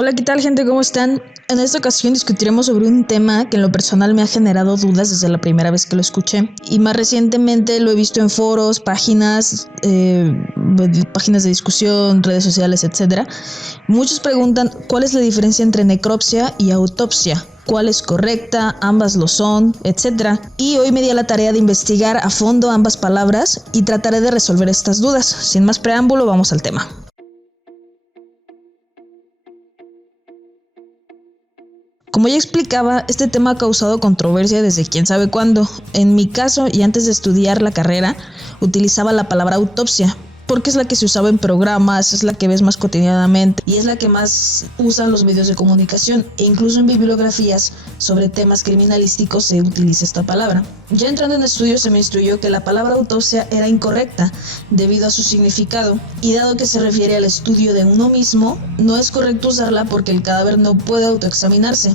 Hola, ¿qué tal, gente? ¿Cómo están? En esta ocasión discutiremos sobre un tema que en lo personal me ha generado dudas desde la primera vez que lo escuché, y más recientemente lo he visto en foros, páginas de discusión, redes sociales, etc. Muchos preguntan cuál es la diferencia entre necropsia y autopsia, cuál es correcta, ambas lo son, etc. Y hoy me di a la tarea de investigar a fondo ambas palabras y trataré de resolver estas dudas. Sin más preámbulo, vamos al tema. Como ya explicaba, este tema ha causado controversia desde quién sabe cuándo. En mi caso, y antes de estudiar la carrera, utilizaba la palabra autopsia, porque es la que se usaba en programas, es la que ves más cotidianamente y es la que más usan los medios de comunicación, e incluso en bibliografías sobre temas criminalísticos se utiliza esta palabra. Ya entrando en estudios se me instruyó que la palabra autopsia era incorrecta debido a su significado, y dado que se refiere al estudio de uno mismo, no es correcto usarla porque el cadáver no puede autoexaminarse.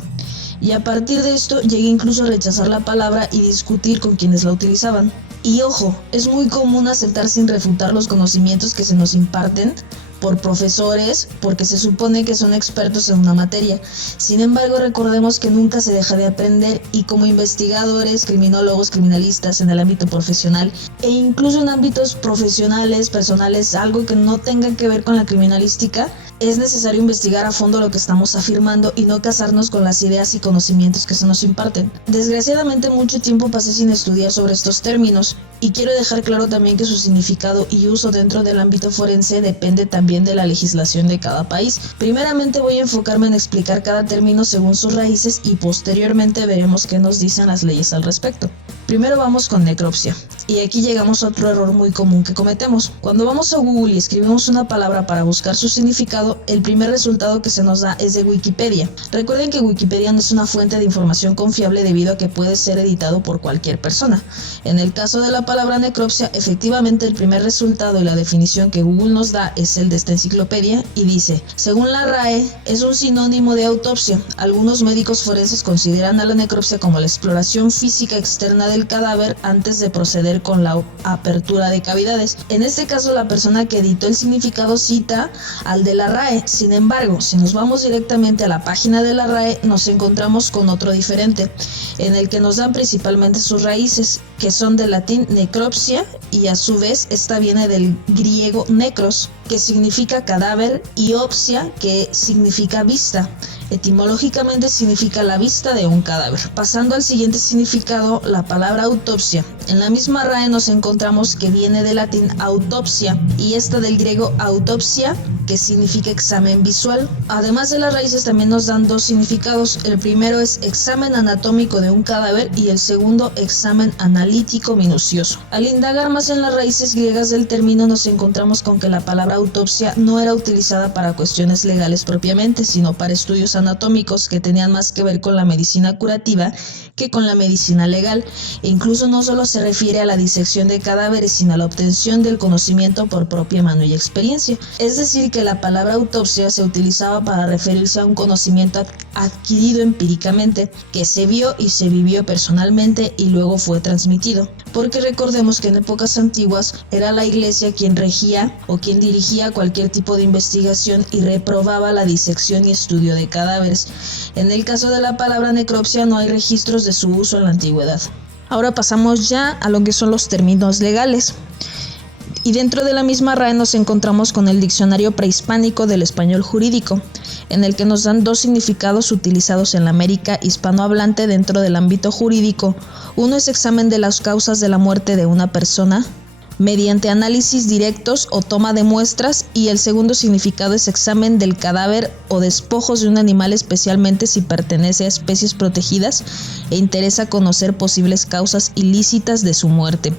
Y a partir de esto llegué incluso a rechazar la palabra y discutir con quienes la utilizaban. Y ojo, es muy común aceptar sin refutar los conocimientos que se nos imparten por profesores porque se supone que son expertos en una materia. Sin embargo, recordemos que nunca se deja de aprender, y como investigadores, criminólogos, criminalistas en el ámbito profesional e incluso en ámbitos profesionales, personales, algo que no tenga que ver con la criminalística, es necesario investigar a fondo lo que estamos afirmando y no casarnos con las ideas y conocimientos que se nos imparten. Desgraciadamente, mucho tiempo pasé sin estudiar sobre estos términos, y quiero dejar claro también que su significado y uso dentro del ámbito forense depende también de la legislación de cada país. Primeramente voy a enfocarme en explicar cada término según sus raíces y posteriormente veremos qué nos dicen las leyes al respecto. Primero vamos con necropsia, y aquí llegamos a otro error muy común que cometemos. Cuando vamos a Google y escribimos una palabra para buscar su significado, el primer resultado que se nos da es de Wikipedia. Recuerden que Wikipedia no es una fuente de información confiable debido a que puede ser editado por cualquier persona. En el caso de la palabra necropsia, efectivamente el primer resultado y la definición que Google nos da es el de esta enciclopedia, y dice: según la RAE, es un sinónimo de autopsia. Algunos médicos forenses consideran a la necropsia como la exploración física externa del cadáver antes de proceder con la apertura de cavidades. En este caso, la persona que editó el significado cita al de la RAE. Sin embargo, si nos vamos directamente a la página de la RAE, nos encontramos con otro diferente, en el que nos dan principalmente sus raíces, que son del latín necropsia, y a su vez esta viene del griego necros, que significa cadáver, y opsia, que significa vista. Etimológicamente significa la vista de un cadáver. Pasando al siguiente significado, la palabra autopsia. En la misma RAE nos encontramos que viene del latín autopsia y esta del griego autopsia, que significa examen visual. Además de las raíces también nos dan dos significados. El primero es examen anatómico de un cadáver y el segundo examen analítico minucioso. Al indagar más en las raíces griegas del término, nos encontramos con que la palabra autopsia no era utilizada para cuestiones legales propiamente, sino para estudios anatómicos que tenían más que ver con la medicina curativa que con la medicina legal, e incluso no solo se refiere a la disección de cadáveres, sino a la obtención del conocimiento por propia mano y experiencia. Es decir, que la palabra autopsia se utilizaba para referirse a un conocimiento adquirido empíricamente, que se vio y se vivió personalmente y luego fue transmitido. Porque recordemos que en épocas antiguas era la iglesia quien regía o quien dirigía cualquier tipo de investigación y reprobaba la disección y estudio de cadáveres. En el caso de la palabra necropsia no hay registros de su uso en la antigüedad. Ahora pasamos ya a lo que son los términos legales. Y dentro de la misma RAE nos encontramos con el Diccionario Prehispánico del Español Jurídico, en el que nos dan dos significados utilizados en la América hispanohablante dentro del ámbito jurídico. Uno es examen de las causas de la muerte de una persona mediante análisis directos o toma de muestras, y el segundo significado es examen del cadáver o despojos de un animal, especialmente si pertenece a especies protegidas e interesa conocer posibles causas ilícitas de su muerte.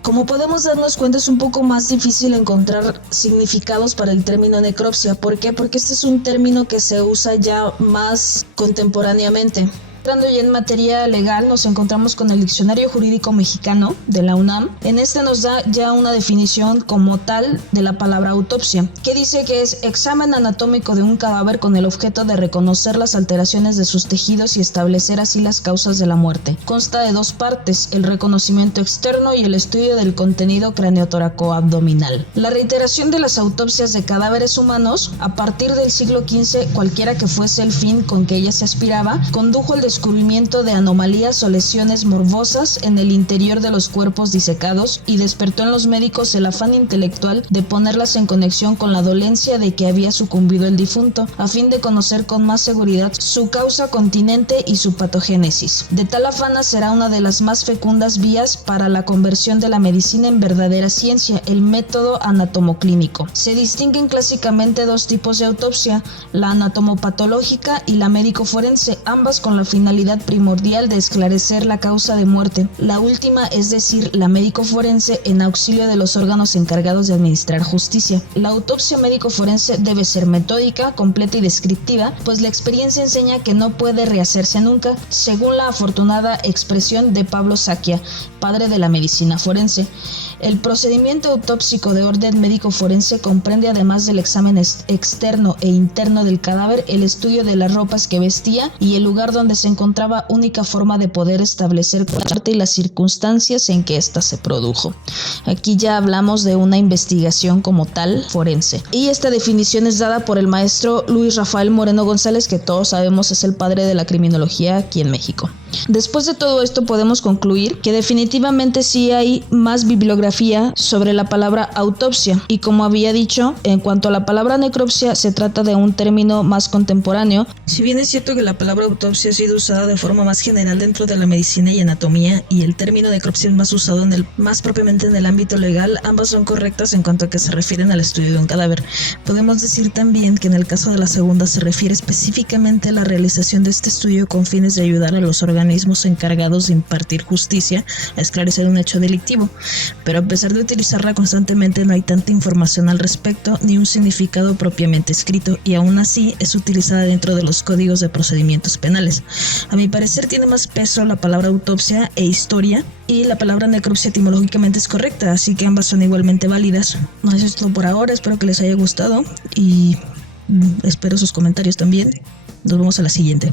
Como podemos darnos cuenta, es un poco más difícil encontrar significados para el término necropsia. ¿Por qué? Porque este es un término que se usa ya más contemporáneamente. Entrando ya en materia legal, nos encontramos con el Diccionario Jurídico Mexicano de la UNAM. En este nos da ya una definición como tal de la palabra autopsia, que dice que es examen anatómico de un cadáver con el objeto de reconocer las alteraciones de sus tejidos y establecer así las causas de la muerte. Consta de dos partes, el reconocimiento externo y el estudio del contenido craneotoracoabdominal. La reiteración de las autopsias de cadáveres humanos, a partir del siglo XV, cualquiera que fuese el fin con que ella se aspiraba, condujo al descubrimiento de anomalías o lesiones morbosas en el interior de los cuerpos disecados y despertó en los médicos el afán intelectual de ponerlas en conexión con la dolencia de que había sucumbido el difunto, a fin de conocer con más seguridad su causa continente y su patogénesis. De tal afán será una de las más fecundas vías para la conversión de la medicina en verdadera ciencia, el método anatomoclínico. Se distinguen clásicamente dos tipos de autopsia, la anatomopatológica y la médico-forense, ambas con la finalidad primordial de esclarecer la causa de muerte. La última, es decir, la médico-forense, en auxilio de los órganos encargados de administrar justicia. La autopsia médico-forense debe ser metódica, completa y descriptiva, pues la experiencia enseña que no puede rehacerse nunca, según la afortunada expresión de Pablo Sacchia, padre de la medicina forense. El procedimiento autópsico de orden médico forense comprende, además del examen externo e interno del cadáver, el estudio de las ropas que vestía y el lugar donde se encontraba, única forma de poder establecer la muerte y las circunstancias en que ésta se produjo. Aquí ya hablamos de una investigación como tal forense. Y esta definición es dada por el maestro Luis Rafael Moreno González, que todos sabemos es el padre de la criminología aquí en México. Después de todo esto podemos concluir que definitivamente sí hay más bibliografía sobre la palabra autopsia, y como había dicho, en cuanto a la palabra necropsia, se trata de un término más contemporáneo. Si bien es cierto que la palabra autopsia ha sido usada de forma más general dentro de la medicina y anatomía, y el término necropsia es más usado más propiamente en el ámbito legal, ambas son correctas en cuanto a que se refieren al estudio de un cadáver. Podemos decir también que en el caso de la segunda se refiere específicamente a la realización de este estudio con fines de ayudar a los organismos encargados de impartir justicia a esclarecer un hecho delictivo, pero a pesar de utilizarla constantemente no hay tanta información al respecto ni un significado propiamente escrito, y aún así es utilizada dentro de los códigos de procedimientos penales. A mi parecer tiene más peso la palabra autopsia e historia, y la palabra necropsia etimológicamente es correcta, así que ambas son igualmente válidas. Eso es todo por ahora, espero que les haya gustado y espero sus comentarios también. Nos vemos a la siguiente.